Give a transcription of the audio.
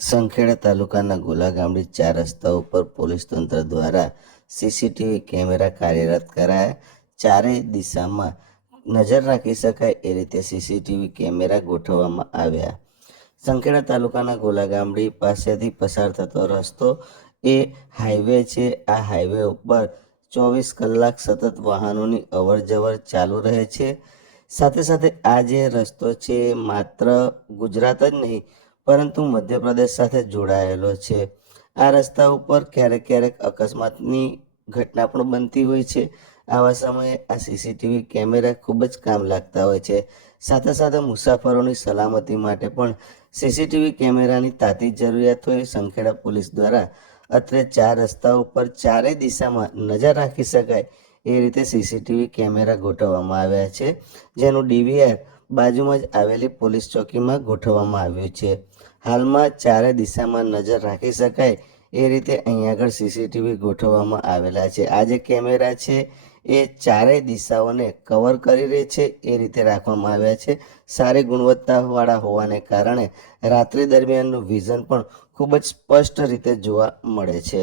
સંખેડા તાલુકાના ગોલા ગામડી 4 રસ્તાઓ પર પોલીસ તંત્ર દ્વારા સીસીટીવી કેમેરા કાર્યરત કરાયા. ચારેય દિશામાં નજર રાખી શકાય એ રીતે સીસીટીવી કેમેરા ગોઠવવામાં આવ્યા. સંખેડા તાલુકાના ગોલા ગામડી પાસેથી પસાર થતો રસ્તો એ હાઈવે છે. આ હાઈવે ઉપર 24 કલાક સતત વાહનોની અવરજવર ચાલુ રહે છે. સાથે સાથે આ જે રસ્તો છે માત્ર ગુજરાત જ નહીં પરંતુ મધ્યપ્રદેશ સાથે જોડાયેલો છે. આ રસ્તા ઉપર ક્યારેક ક્યારેક અકસ્માતની ઘટના પણ બનતી હોય છે. આવા સમયે આ સીસીટીવી કેમેરા ખૂબ જ કામ લાગતા હોય છે. સાથે સાથે મુસાફરોની સલામતી માટે પણ સીસીટીવી કેમેરાની તાતી જરૂરિયાત હોય. સંખેડા પોલીસ દ્વારા અત્રે 4 રસ્તા ઉપર ચારેય દિશામાં નજર રાખી શકાય એ રીતે સીસીટીવી કેમેરા ગોઠવવામાં આવ્યા છે, જેનું ડીવીઆર બાજુમાં જ આવેલી પોલીસ ચોકીમાં ગોઠવવામાં આવ્યું છે. હાલમાં ચારે દિશામાં નજર રાખી શકાય એ રીતે અહીંયા આગળ સીસીટીવી ગોઠવવામાં આવેલા છે. આ જે કેમેરા છે એ ચારેય દિશાઓને કવર કરી રહે છે એ રીતે રાખવામાં આવ્યા છે. સારી ગુણવત્તાવાળા હોવાને કારણે રાત્રિ દરમિયાનનું વિઝન પણ ખૂબ જ સ્પષ્ટ રીતે જોવા મળે છે.